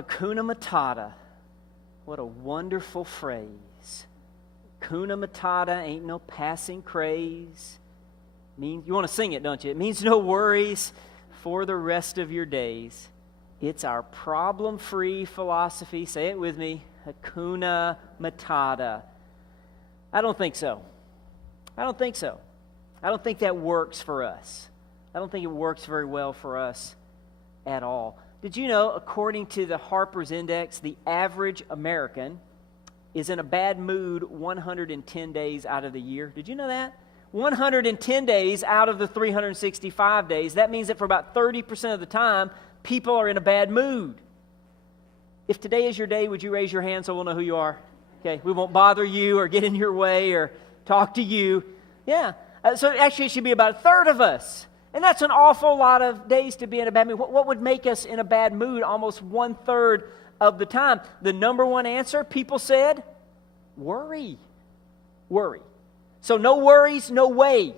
Hakuna Matata. What a wonderful phrase. Hakuna Matata ain't no passing craze. You want to sing it, don't you? It means no worries for the rest of your days. It's our problem-free philosophy. Say it with me. Hakuna Matata. I don't think so. I don't think so. I don't think that works for us. I don't think it works very well for us at all. Did you know, according to the Harper's Index, the average American is in a bad mood 110 days out of the year? Did you know that? 110 days out of the 365 days. That means that for about 30% of the time, people are in a bad mood. If today is your day, would you raise your hand so we'll know who you are? Okay, we won't bother you or get in your way or talk to you. Yeah, so actually it should be about a third of us. And that's an awful lot of days to be in a bad mood. What would make us in a bad mood almost 1/3 of the time? The number one answer, people said, worry. Worry. So no worries, no way.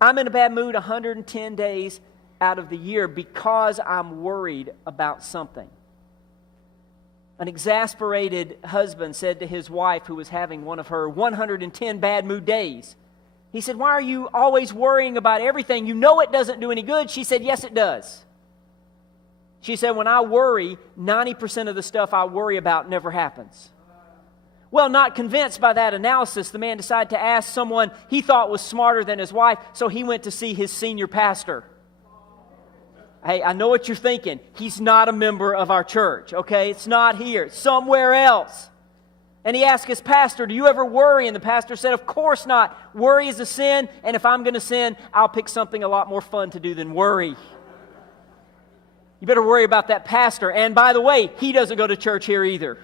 I'm in a bad mood 110 days out of the year because I'm worried about something. An exasperated husband said to his wife, who was having one of her 110 bad mood days, he said, "Why are you always worrying about everything? You know it doesn't do any good." She said, "Yes, it does." She said, "When I worry, 90% of the stuff I worry about never happens." Well, not convinced by that analysis, the man decided to ask someone he thought was smarter than his wife, so he went to see his senior pastor. Hey, I know what you're thinking. He's not a member of our church, okay? It's not here. It's somewhere else. And he asked his pastor, "Do you ever worry?" And the pastor said, "Of course not. Worry is a sin, and if I'm going to sin, I'll pick something a lot more fun to do than worry." You better worry about that pastor. And by the way, he doesn't go to church here either,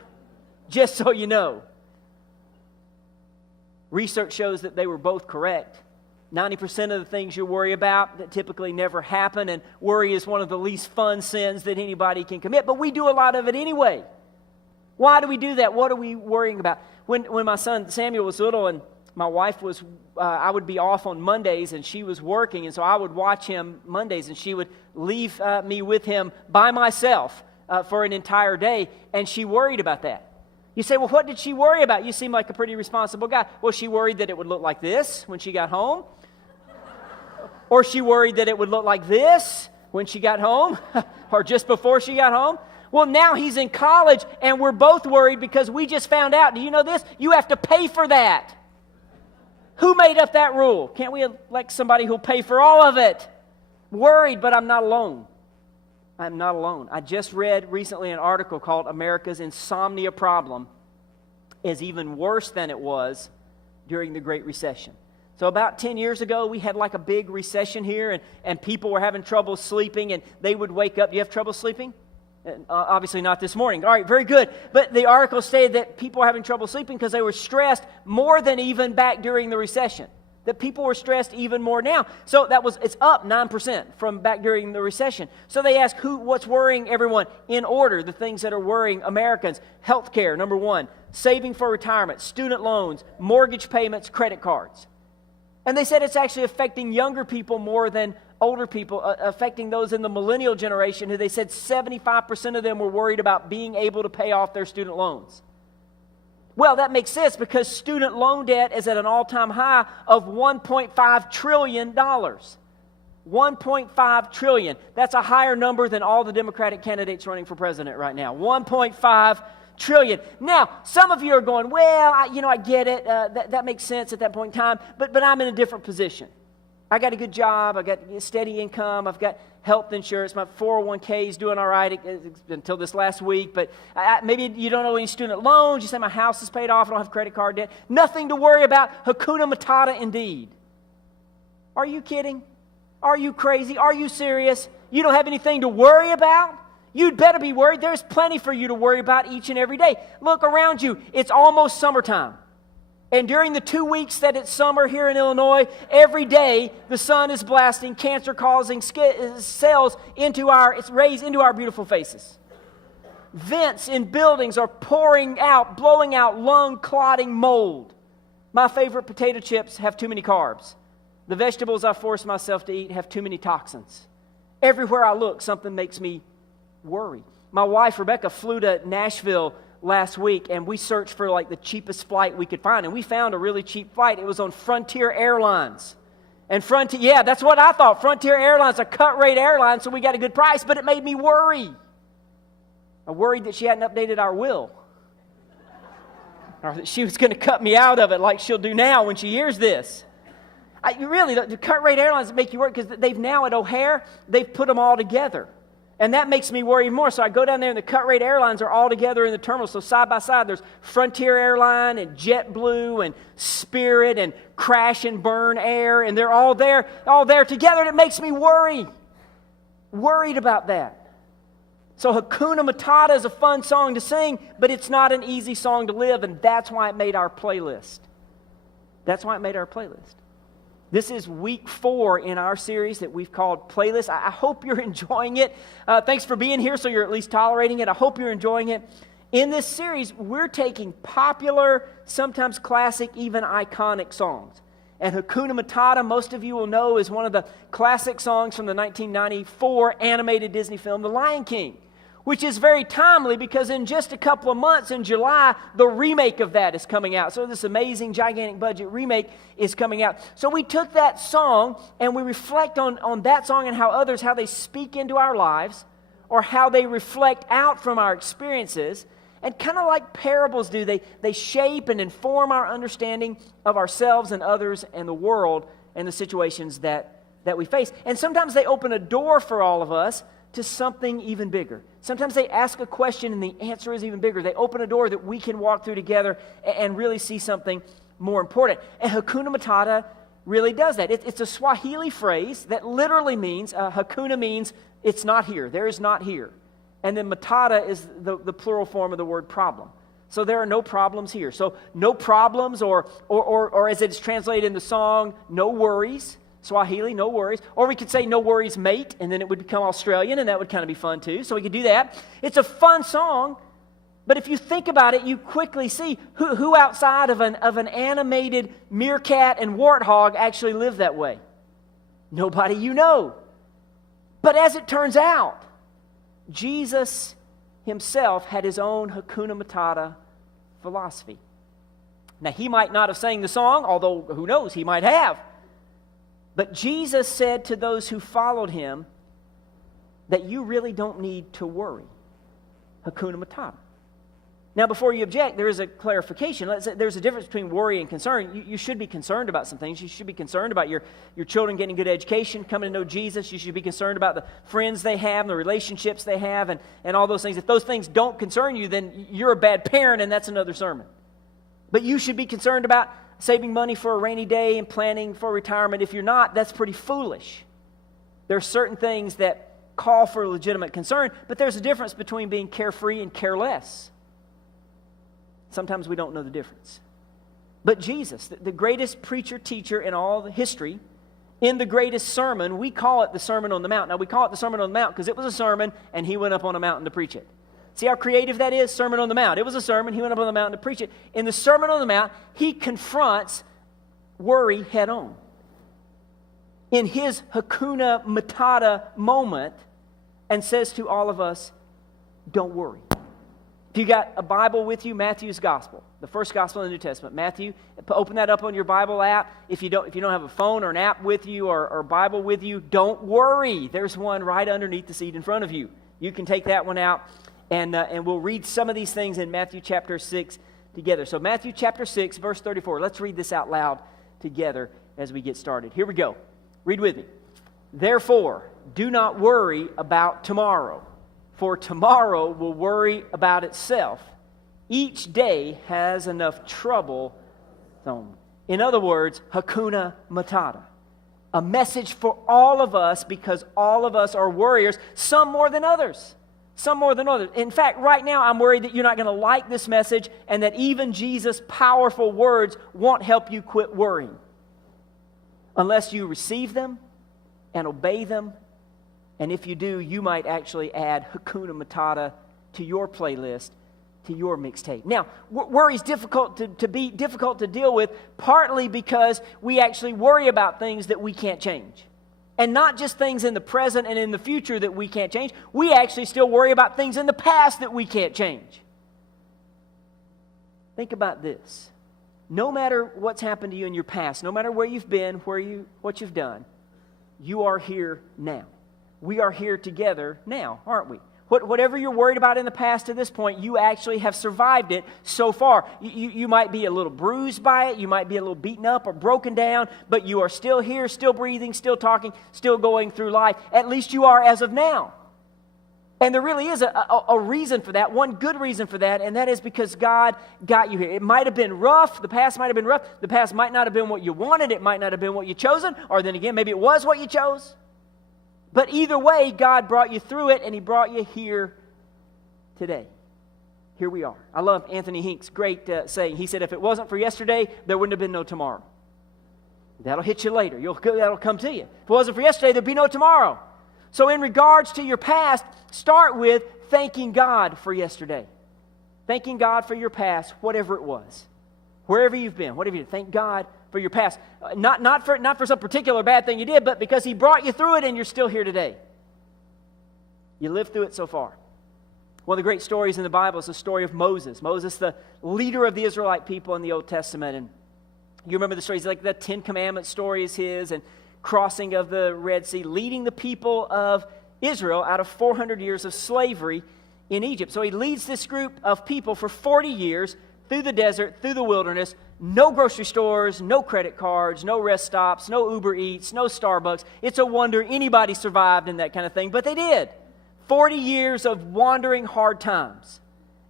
just so you know. Research shows that they were both correct. 90% of the things you worry about that typically never happen, and worry is one of the least fun sins that anybody can commit, but we do a lot of it anyway. Why do we do that? What are we worrying about? When my son Samuel was little and my wife was, I would be off on Mondays and she was working, and so I would watch him Mondays, and she would leave me with him by myself for an entire day, and she worried about that. You say, "Well, what did she worry about? You seem like a pretty responsible guy." Well, she worried that it would look like this when she got home. Or she worried that it would look like this when she got home, or just before she got home. Well, now he's in college, and we're both worried because we just found out. Do you know this? You have to pay for that. Who made up that rule? Can't we elect somebody who'll pay for all of it? Worried, but I'm not alone. I'm not alone. I just read recently an article called "America's Insomnia Problem is Even Worse Than It Was During the Great Recession." So about 10 years ago, we had like a big recession here, and people were having trouble sleeping, and they would wake up. Do you have trouble sleeping? Obviously not this morning. All right, very good. But the article stated that people were having trouble sleeping because they were stressed more than even back during the recession. That people were stressed even more now. So it's up 9% from back during the recession. So they ask what's worrying everyone in order, the things that are worrying Americans. Healthcare, number one. Saving for retirement, student loans, mortgage payments, credit cards. And they said it's actually affecting younger people more than older people, affecting those in the millennial generation, who they said 75% of them were worried about being able to pay off their student loans. Well, that makes sense because student loan debt is at an all-time high of $1.5 trillion. $1.5 trillion. That's a higher number than all the Democratic candidates running for president right now. $1.5 trillion. Now, some of you are going, "Well, I get it. That makes sense at that point in time, but I'm in a different position. I got a good job. I got steady income. I've got health insurance. My 401k is doing all right until this last week, but maybe you don't owe any student loans. You say my house is paid off. I don't have credit card debt. Nothing to worry about. Hakuna Matata indeed." Are you kidding? Are you crazy? Are you serious? You don't have anything to worry about? You'd better be worried. There's plenty for you to worry about each and every day. Look around you. It's almost summertime. And during the 2 weeks that it's summer here in Illinois, every day the sun is blasting cancer-causing cells it's rays into our beautiful faces. Vents in buildings are pouring out, blowing out lung-clotting mold. My favorite potato chips have too many carbs. The vegetables I force myself to eat have too many toxins. Everywhere I look, something makes me worry. My wife, Rebecca, flew to Nashville last week, and we searched for like the cheapest flight we could find, and we found a really cheap flight. It was on Frontier Airlines. And Frontier, yeah, that's what I thought. Frontier Airlines, a cut-rate airline, so we got a good price, but it made me worry. I worried that she hadn't updated our will, or that she was going to cut me out of it like she'll do now when she hears this. The cut-rate airlines make you worry because they've now at O'Hare, they've put them all together. And that makes me worry more. So I go down there and the cut-rate airlines are all together in the terminal. So side by side, there's Frontier Airline and JetBlue and Spirit and Crash and Burn Air. And they're all there together. And it makes me worried about that. So Hakuna Matata is a fun song to sing, but it's not an easy song to live. And that's why it made our playlist. This is week 4 in our series that we've called Playlist. I hope you're enjoying it. Thanks for being here, so you're at least tolerating it. I hope you're enjoying it. In this series, we're taking popular, sometimes classic, even iconic songs. And Hakuna Matata, most of you will know, is one of the classic songs from the 1994 animated Disney film, The Lion King, which is very timely because in just a couple of months, in July, the remake of that is coming out. So this amazing, gigantic budget remake is coming out. So we took that song and we reflect on that song and how they speak into our lives or how they reflect out from our experiences. And kind of like parables do, they shape and inform our understanding of ourselves and others and the world and the situations that we face. And sometimes they open a door for all of us to something even bigger. Sometimes they ask a question and the answer is even bigger. They open a door that we can walk through together and really see something more important. And Hakuna Matata really does that. It's a Swahili phrase that literally means, Hakuna means it's not here. There is not here. And then Matata is the plural form of the word problem. So there are no problems here. So no problems or as it's translated in the song, no worries. Swahili, no worries. Or we could say no worries, mate, and then it would become Australian, and that would kind of be fun too. So we could do that. It's a fun song, but if you think about it, you quickly see who outside of an animated meerkat and warthog actually live that way. Nobody you know. But as it turns out, Jesus himself had his own Hakuna Matata philosophy. Now, he might not have sang the song, although who knows, he might have. But Jesus said to those who followed him that you really don't need to worry. Hakuna Matata. Now, before you object, there is a clarification. There's a difference between worry and concern. You should be concerned about some things. You should be concerned about your children getting good education, coming to know Jesus. You should be concerned about the friends they have and the relationships they have and all those things. If those things don't concern you, then you're a bad parent, and that's another sermon. But you should be concerned about saving money for a rainy day and planning for retirement. If you're not, that's pretty foolish. There are certain things that call for legitimate concern, but there's a difference between being carefree and careless. Sometimes we don't know the difference. But Jesus, the greatest preacher, teacher in all the history, in the greatest sermon, we call it the Sermon on the Mount. Now, we call it the Sermon on the Mount because it was a sermon and he went up on a mountain to preach it. See how creative that is? Sermon on the Mount. It was a sermon. He went up on the mountain to preach it. In the Sermon on the Mount, he confronts worry head on. In his Hakuna Matata moment, and says to all of us, don't worry. If you got a Bible with you, Matthew's Gospel, the first Gospel in the New Testament. Matthew, open that up on your Bible app. If you don't have a phone or an app with you or Bible with you, don't worry. There's one right underneath the seat in front of you. You can take that one out. And we'll read some of these things in Matthew chapter 6 together. So Matthew chapter 6, verse 34. Let's read this out loud together as we get started. Here we go. Read with me. Therefore, do not worry about tomorrow, for tomorrow will worry about itself. Each day has enough trouble. In other words, Hakuna Matata. A message for all of us because all of us are worriers, some more than others. Some more than others. In fact, right now, I'm worried that you're not going to like this message and that even Jesus' powerful words won't help you quit worrying. Unless you receive them and obey them. And if you do, you might actually add Hakuna Matata to your playlist, to your mixtape. Now, worry is difficult to deal with, partly because we actually worry about things that we can't change. And not just things in the present and in the future that we can't change. We actually still worry about things in the past that we can't change. Think about this. No matter what's happened to you in your past, no matter where you've been, what you've done, you are here now. We are here together now, aren't we? Whatever you're worried about in the past to this point, you actually have survived it so far. You might be a little bruised by it. You might be a little beaten up or broken down, but you are still here, still breathing, still talking, still going through life. At least you are as of now. And there really is a reason for that, one good reason for that, and that is because God got you here. It might have been rough. The past might have been rough. The past might not have been what you wanted. It might not have been what you chosen. Or then again, maybe it was what you chose. But either way, God brought you through it, and He brought you here today. Here we are. I love Anthony Hincks' great saying. He said, if it wasn't for yesterday, there wouldn't have been no tomorrow. That'll hit you later. That'll come to you. If it wasn't for yesterday, there'd be no tomorrow. So in regards to your past, start with thanking God for yesterday. Thanking God for your past, whatever it was. Wherever you've been, whatever you did, thank God for your past. Not for some particular bad thing you did, but because He brought you through it and you're still here today. You lived through it so far. One of the great stories in the Bible is the story of Moses. Moses, the leader of the Israelite people in the Old Testament. And you remember the stories, like the Ten Commandments story is his, and crossing of the Red Sea, leading the people of Israel out of 400 years of slavery in Egypt. So he leads this group of people for 40 years through the desert, through the wilderness, no grocery stores, no credit cards, no rest stops, no Uber Eats, no Starbucks. It's a wonder anybody survived in that kind of thing, but they did. 40 years of wandering hard times.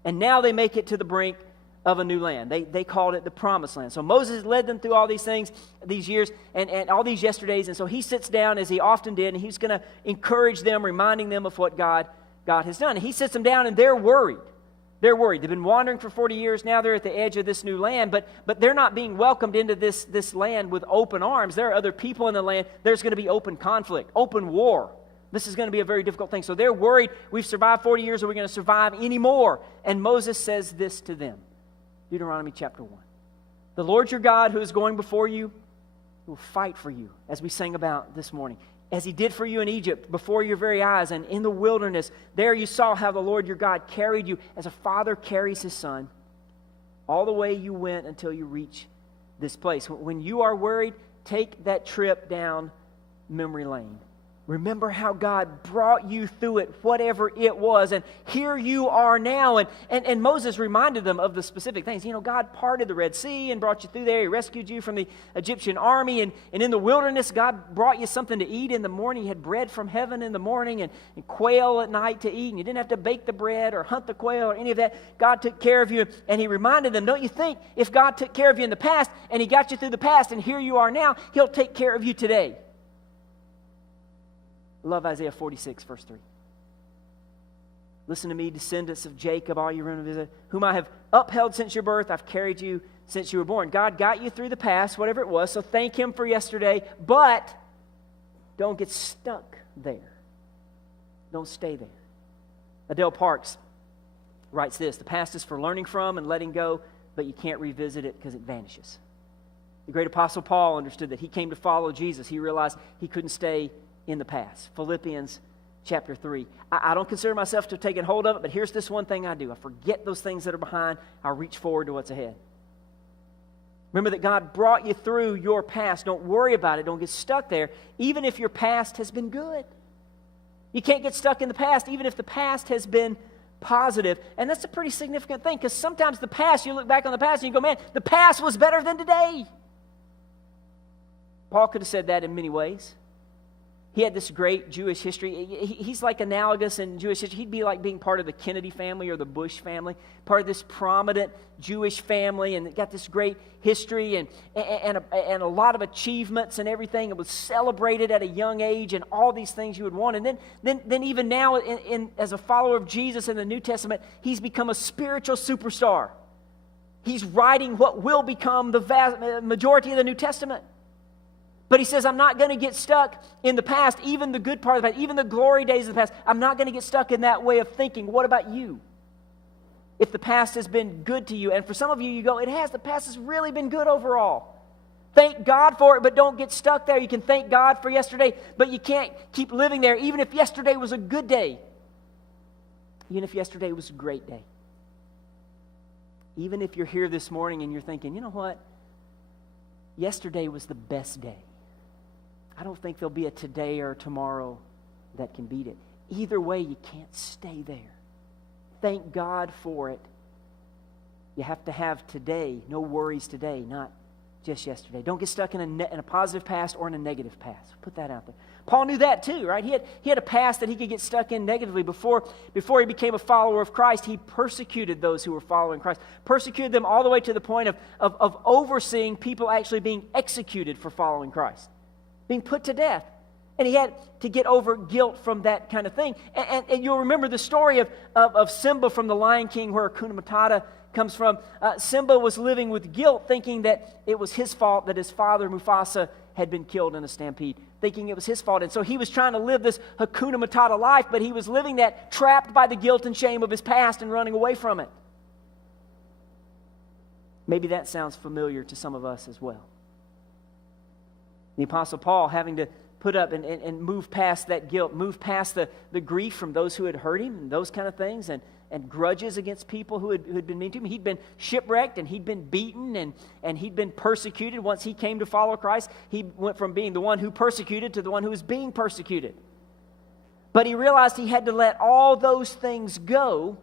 And now they make it to the brink of a new land. They called it the Promised Land. So Moses led them through all these things, these years, and all these yesterdays. And so he sits down, as he often did, and he's going to encourage them, reminding them of what God has done. And he sits them down, and they're worried. They're worried. They've been wandering for 40 years. Now they're at the edge of this new land, but they're not being welcomed into this land with open arms. There are other people in the land. There's going to be open conflict, open war. This is going to be a very difficult thing. So they're worried. We've survived 40 years. Are we going to survive any more? And Moses says this to them. Deuteronomy chapter 1. The Lord your God, who is going before you, will fight for you, as we sang about this morning. As He did for you in Egypt, before your very eyes, and in the wilderness. There you saw how the Lord your God carried you as a father carries his son, all the way you went until you reach this place. When you are worried, take that trip down memory lane. Remember how God brought you through it, whatever it was, and here you are now. And Moses reminded them of the specific things. You know, God parted the Red Sea and brought you through there. He rescued you from the Egyptian army. And in the wilderness, God brought you something to eat in the morning. You had bread from heaven in the morning and quail at night to eat. And you didn't have to bake the bread or hunt the quail or any of that. God took care of you. And He reminded them, don't you think if God took care of you in the past and He got you through the past and here you are now, He'll take care of you today. Love Isaiah 46, verse 3. Listen to me, descendants of Jacob, all you remnant, whom I have upheld since your birth. I've carried you since you were born. God got you through the past, whatever it was, so thank Him for yesterday, but don't get stuck there. Don't stay there. Adele Parks writes this: the past is for learning from and letting go, but you can't revisit it because it vanishes. The great apostle Paul understood that. He came to follow Jesus. He realized he couldn't stay in the past. Philippians chapter 3. I don't consider myself to have taken hold of it, but here's this one thing I do. I forget those things that are behind. I reach forward to what's ahead. Remember that God brought you through your past. Don't worry about it. Don't get stuck there, even if your past has been good. You can't get stuck in the past, even if the past has been positive. And that's a pretty significant thing, because sometimes the past, you look back on the past and you go, man, the past was better than today. Paul could have said that in many ways. He had this great Jewish history. He's like analogous in Jewish history. He'd be like being part of the Kennedy family or the Bush family, part of this prominent Jewish family, and got this great history and a lot of achievements and everything. It was celebrated at a young age and all these things you would want. And then even now, as a follower of Jesus in the New Testament, he's become a spiritual superstar. He's writing what will become the vast majority of the New Testament. But he says, I'm not going to get stuck in the past, even the good part of the past, even the glory days of the past. I'm not going to get stuck in that way of thinking. What about you? If the past has been good to you, and for some of you, you go, it has. The past has really been good overall. Thank God for it, but don't get stuck there. You can thank God for yesterday, but you can't keep living there, even if yesterday was a good day. Even if yesterday was a great day. Even if you're here this morning and you're thinking, you know what? Yesterday was the best day. I don't think there'll be a today or tomorrow that can beat it. Either way, you can't stay there. Thank God for it. You have to have today, no worries today, not just yesterday. Don't get stuck in a positive past or in a negative past. Put that out there. Paul knew that too, right? He had a past that he could get stuck in negatively. Before he became a follower of Christ, he persecuted those who were following Christ. Persecuted them all the way to the point of overseeing people actually being executed for following Christ. Being put to death. And he had to get over guilt from that kind of thing. And you'll remember the story of Simba from The Lion King, where Hakuna Matata comes from. Simba was living with guilt, thinking that it was his fault that his father, Mufasa, had been killed in a stampede. Thinking it was his fault. And so he was trying to live this Hakuna Matata life, but he was living that trapped by the guilt and shame of his past and running away from it. Maybe that sounds familiar to some of us as well. The Apostle Paul having to put up and move past that guilt, move past the grief from those who had hurt him and those kind of things, and grudges against people who had been mean to him. He'd been shipwrecked and he'd been beaten and he'd been persecuted. Once he came to follow Christ, he went from being the one who persecuted to the one who was being persecuted. But he realized he had to let all those things go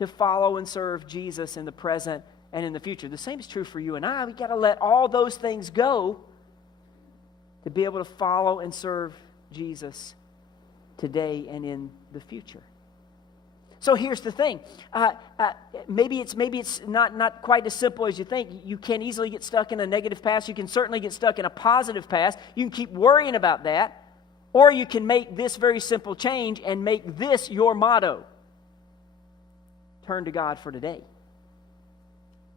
to follow and serve Jesus in the present and in the future. The same is true for you and I. We got to let all those things go to be able to follow and serve Jesus today and in the future. So here's the thing. Maybe it's not quite as simple as you think. You can easily get stuck in a negative past. You can certainly get stuck in a positive past. You can keep worrying about that. Or you can make this very simple change and make this your motto. Turn to God for today.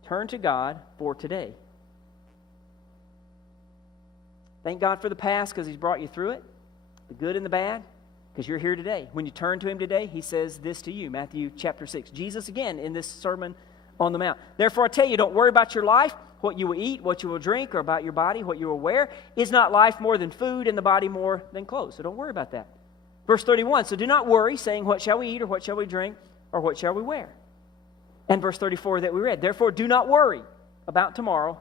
Turn to God for today. Thank God for the past because He's brought you through it, the good and the bad, because you're here today. When you turn to Him today, He says this to you, Matthew chapter 6. Jesus again in this Sermon on the Mount. Therefore I tell you, don't worry about your life, what you will eat, what you will drink, or about your body, what you will wear. Is not life more than food and the body more than clothes? So don't worry about that. Verse 31, so do not worry, saying, what shall we eat, or what shall we drink, or what shall we wear? And verse 34 that we read, therefore do not worry about tomorrow.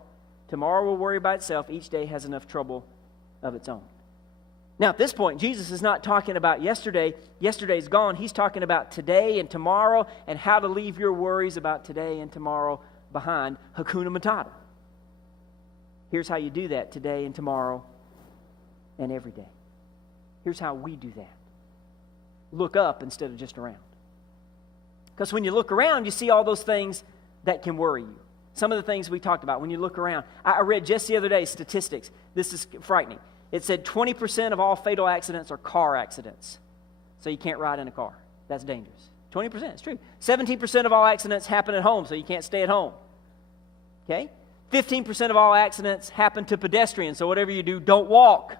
Tomorrow will worry by itself. Each day has enough trouble of its own. Now, at this point, Jesus is not talking about yesterday. Yesterday's gone. He's talking about today and tomorrow and how to leave your worries about today and tomorrow behind. Hakuna Matata. Here's how you do that today and tomorrow and every day. Here's how we do that. Look up instead of just around. Because when you look around, you see all those things that can worry you. Some of the things we talked about when you look around. I read just the other day statistics. This is frightening. It said 20% of all fatal accidents are car accidents. So you can't ride in a car. That's dangerous. 20%, it's true. 17% of all accidents happen at home, so you can't stay at home. Okay? 15% of all accidents happen to pedestrians, so whatever you do, don't walk.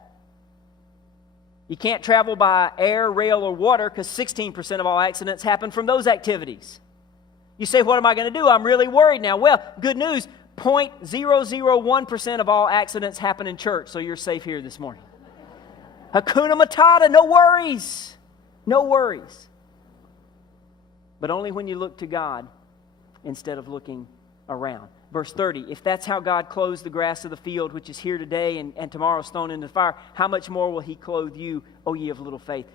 You can't travel by air, rail, or water because 16% of all accidents happen from those activities. You say, what am I going to do? I'm really worried now. Well, good news, 0.001% of all accidents happen in church, so you're safe here this morning. Hakuna Matata, no worries. No worries. But only when you look to God instead of looking around. Verse 30, if that's how God clothes the grass of the field, which is here today and tomorrow is thrown into the fire, how much more will He clothe you, O ye of little faith?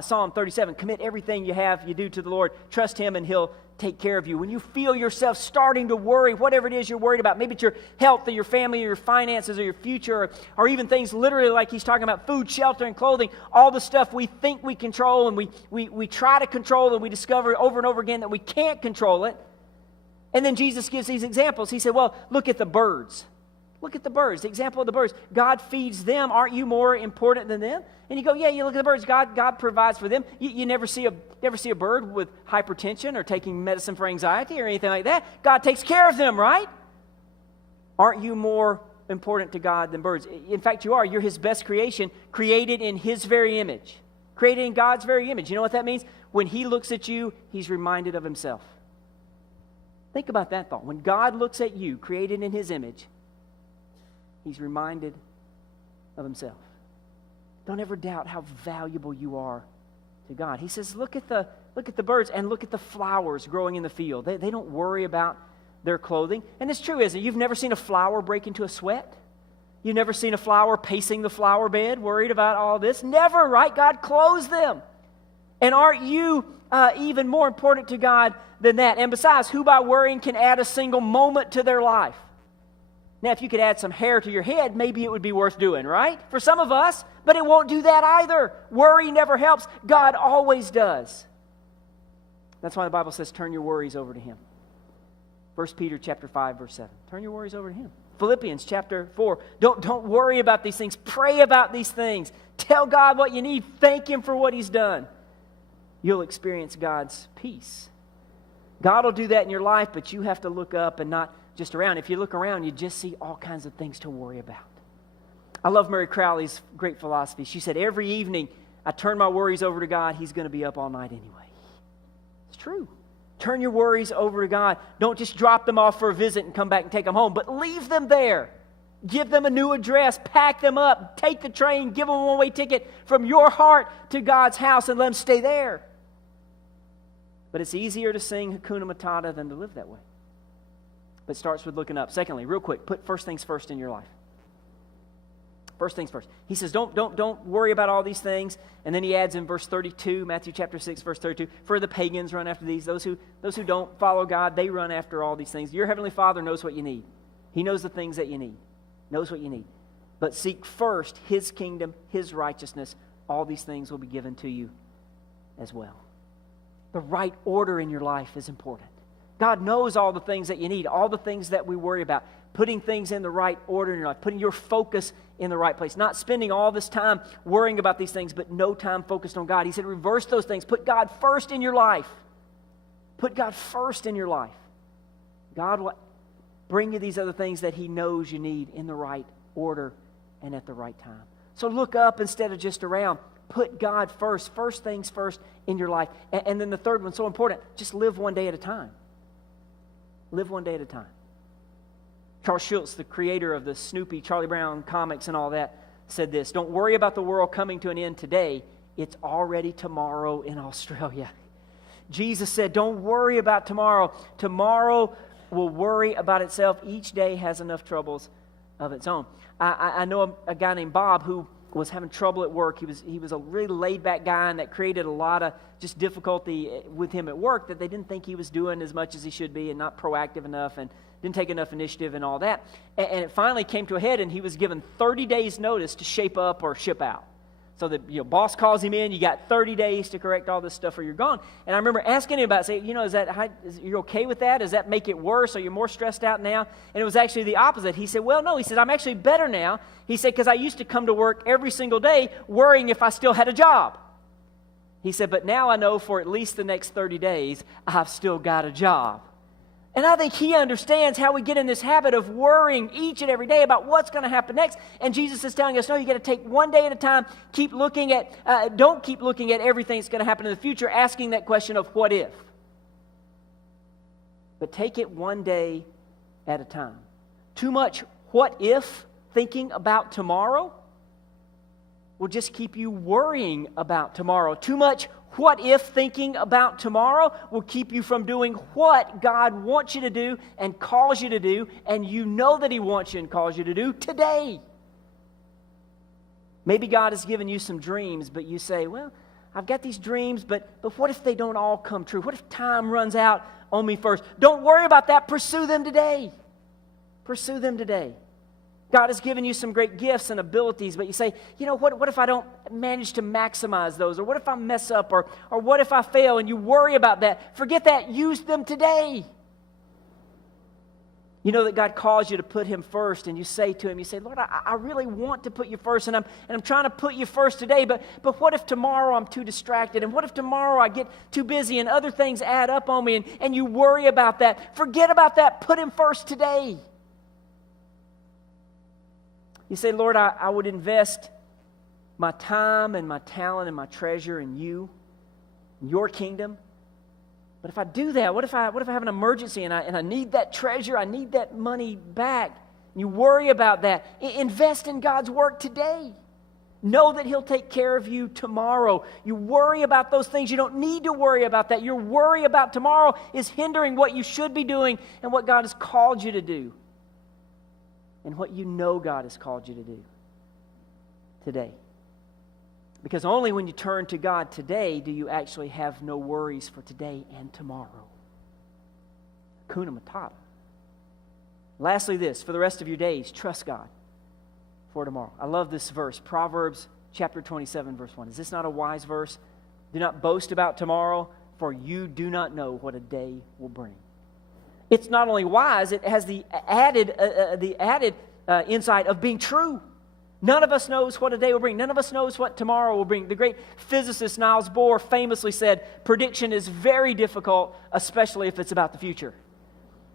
Psalm 37, commit everything you do to the Lord. Trust Him and He'll take care of you. When you feel yourself starting to worry, whatever it is you're worried about, maybe it's your health or your family or your finances or your future or even things literally like he's talking about food, shelter, and clothing, all the stuff we think we control and we try to control and we discover over and over again that we can't control it. And then Jesus gives these examples. He said, well, look at the birds. Look at the birds, the example of the birds. God feeds them. Aren't you more important than them? And you go, yeah, you look at the birds. God provides for them. You never see a bird with hypertension or taking medicine for anxiety or anything like that. God takes care of them, right? Aren't you more important to God than birds? In fact, you are. You're His best creation, created in His very image. Created in God's very image. You know what that means? When He looks at you, He's reminded of Himself. Think about that thought. When God looks at you, created in His image, he's reminded of himself. Don't ever doubt how valuable you are to God. He says, look at the birds and look at the flowers growing in the field. They don't worry about their clothing. And it's true, isn't it? You've never seen a flower break into a sweat. You've never seen a flower pacing the flower bed, worried about all this. Never, right? God clothes them. And aren't you even more important to God than that? And besides, who by worrying can add a single moment to their life? Now, if you could add some hair to your head, maybe it would be worth doing, right? For some of us, but it won't do that either. Worry never helps. God always does. That's why the Bible says, turn your worries over to Him. 1 Peter chapter 5, verse 7. Turn your worries over to Him. Philippians chapter 4. Don't worry about these things. Pray about these things. Tell God what you need. Thank Him for what He's done. You'll experience God's peace. God will do that in your life, but you have to look up and not just around. If you look around, you just see all kinds of things to worry about. I love Mary Crowley's great philosophy. She said, every evening I turn my worries over to God. He's going to be up all night anyway. It's true. Turn your worries over to God. Don't just drop them off for a visit and come back and take them home, but leave them there. Give them a new address. Pack them up. Take the train. Give them a one-way ticket from your heart to God's house and let them stay there. But it's easier to sing Hakuna Matata than to live that way. But it starts with looking up. Secondly, real quick, put first things first in your life. First things first. He says, don't worry about all these things. And then he adds in verse 32, Matthew chapter 6, verse 32, for the pagans run after these. Those who don't follow God, they run after all these things. Your heavenly Father knows what you need. He knows the things that you need. Knows what you need. But seek first His kingdom, His righteousness. All these things will be given to you as well. The right order in your life is important. God knows all the things that you need, all the things that we worry about. Putting things in the right order in your life, putting your focus in the right place. Not spending all this time worrying about these things, but no time focused on God. He said, reverse those things. Put God first in your life. Put God first in your life. God will bring you these other things that He knows you need in the right order and at the right time. So look up instead of just around. Put God first. First things first in your life. And then the third one, so important, just live one day at a time. Live one day at a time. Charles Schulz, the creator of the Snoopy, Charlie Brown comics and all that, said this, don't worry about the world coming to an end today. It's already tomorrow in Australia. Jesus said, don't worry about tomorrow. Tomorrow will worry about itself. Each day has enough troubles of its own. I know a guy named Bob who was having trouble at work. He was a really laid-back guy, and that created a lot of just difficulty with him at work, that they didn't think he was doing as much as he should be and not proactive enough and didn't take enough initiative and all that. And it finally came to a head, and he was given 30 days notice to shape up or ship out. So the boss calls him in, you got 30 days to correct all this stuff or you're gone. And I remember asking him about it, saying, is you okay with that? Does that make it worse? Are you more stressed out now? And it was actually the opposite. He said, well, no. He said, I'm actually better now. He said, because I used to come to work every single day worrying if I still had a job. He said, but now I know for at least the next 30 days, I've still got a job. And I think he understands how we get in this habit of worrying each and every day about what's going to happen next. And Jesus is telling us, no, you got to take one day at a time. Don't keep looking at everything that's going to happen in the future, asking that question of what if. But take it one day at a time. Too much what if thinking about tomorrow will just keep you worrying about tomorrow. Too much what if thinking about tomorrow will keep you from doing what God wants you to do and calls you to do, and you know that He wants you and calls you to do today. Maybe God has given you some dreams, but you say, well, I've got these dreams, but what if they don't all come true? What if time runs out on me first? Don't worry about that. Pursue them today. Pursue them today. God has given you some great gifts and abilities, but you say, what if I don't manage to maximize those? Or what if I mess up? Or what if I fail? And you worry about that. Forget that. Use them today. You know that God calls you to put Him first, and you say to Him, Lord, I really want to put You first, and I'm trying to put You first today, but what if tomorrow I'm too distracted? And what if tomorrow I get too busy and other things add up on me, and you worry about that? Forget about that. Put Him first today. You say, Lord, I would invest my time and my talent and my treasure in You, in Your kingdom. But if I do that, what if I have an emergency and I need that treasure, I need that money back? You worry about that. Invest in God's work today. Know that He'll take care of you tomorrow. You worry about those things. You don't need to worry about that. Your worry about tomorrow is hindering what you should be doing and what God has called you to do and what you know God has called you to do today. Because only when you turn to God today do you actually have no worries for today and tomorrow. Hakuna Matata. Lastly, this, for the rest of your days, trust God for tomorrow. I love this verse, Proverbs chapter 27, verse 1. Is this not a wise verse? Do not boast about tomorrow, for you do not know what a day will bring. It's not only wise, it has the added insight of being true. None of us knows what a day will bring. None of us knows what tomorrow will bring. The great physicist Niels Bohr famously said, prediction is very difficult, especially if it's about the future.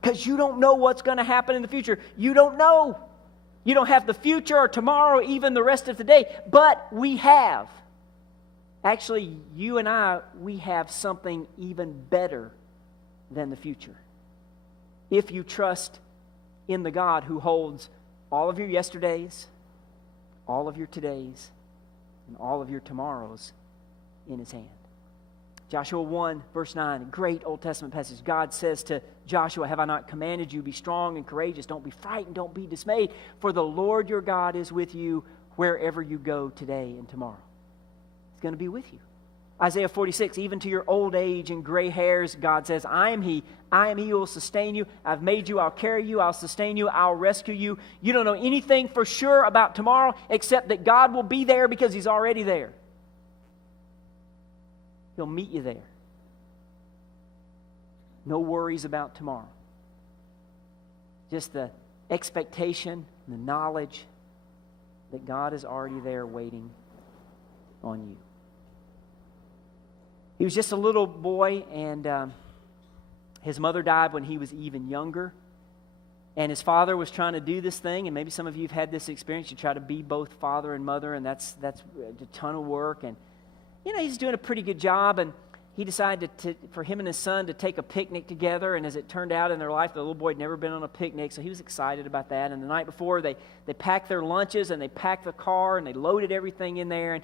Because you don't know what's going to happen in the future. You don't know. You don't have the future or tomorrow, even the rest of the day. But we have. Actually, you and I, we have something even better than the future. If you trust in the God who holds all of your yesterdays, all of your todays, and all of your tomorrows in His hand. Joshua 1, verse 9, a great Old Testament passage. God says to Joshua, have I not commanded you, be strong and courageous, don't be frightened, don't be dismayed, for the Lord your God is with you wherever you go today and tomorrow. He's going to be with you. Isaiah 46, even to your old age and gray hairs, God says, I am He who will sustain you. I've made you, I'll carry you, I'll sustain you, I'll rescue you. You don't know anything for sure about tomorrow except that God will be there because He's already there. He'll meet you there. No worries about tomorrow. Just the expectation, the knowledge that God is already there waiting on you. He was just a little boy, and his mother died when he was even younger. And his father was trying to do this thing, and maybe some of you have had this experience. You try to be both father and mother, and that's a ton of work. And, he's doing a pretty good job, and he decided for him and his son to take a picnic together. And as it turned out in their life, the little boy had never been on a picnic, so he was excited about that. And the night before, they packed their lunches, and they packed the car, and they loaded everything in there. And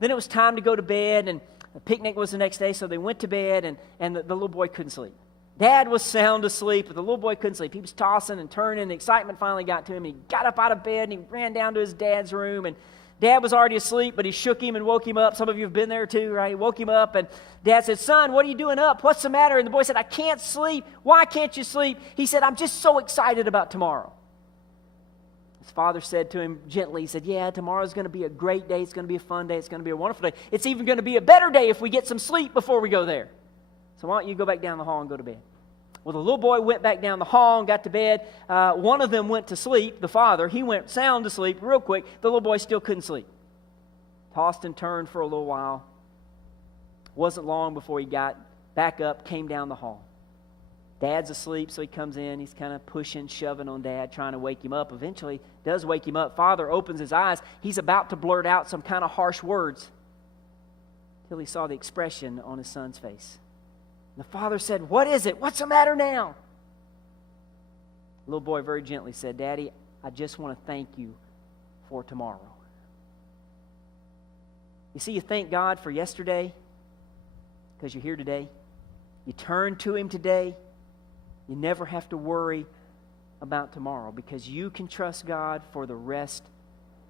then it was time to go to bed, and the picnic was the next day, so they went to bed, and the little boy couldn't sleep. Dad was sound asleep, but the little boy couldn't sleep. He was tossing and turning, and the excitement finally got to him, and he got up out of bed, and he ran down to his dad's room, and Dad was already asleep, but he shook him and woke him up. Some of you have been there too, right? He woke him up, and Dad said, son, what are you doing up? What's the matter? And the boy said, I can't sleep. Why can't you sleep? He said, I'm just so excited about tomorrow. His father said to him gently, he said, yeah, tomorrow's going to be a great day. It's going to be a fun day. It's going to be a wonderful day. It's even going to be a better day if we get some sleep before we go there. So why don't you go back down the hall and go to bed? Well, the little boy went back down the hall and got to bed. One of them went to sleep, the father. He went sound to sleep real quick. The little boy still couldn't sleep. Tossed and turned for a little while. Wasn't long before he got back up, came down the hall. Dad's asleep, so he comes in. He's kind of pushing, shoving on Dad, trying to wake him up. Eventually, does wake him up. Father opens his eyes. He's about to blurt out some kind of harsh words till he saw the expression on his son's face. The father said, what is it? What's the matter now? The little boy very gently said, Daddy, I just want to thank you for tomorrow. You see, you thank God for yesterday because you're here today. You turn to Him today. You never have to worry about tomorrow because you can trust God for the rest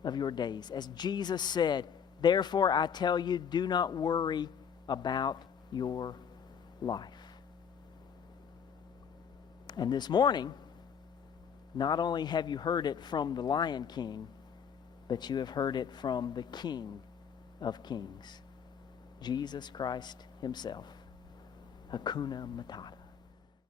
of your days. As Jesus said, therefore I tell you, do not worry about your life. And this morning, not only have you heard it from the Lion King, but you have heard it from the King of Kings, Jesus Christ Himself. Hakuna Matata.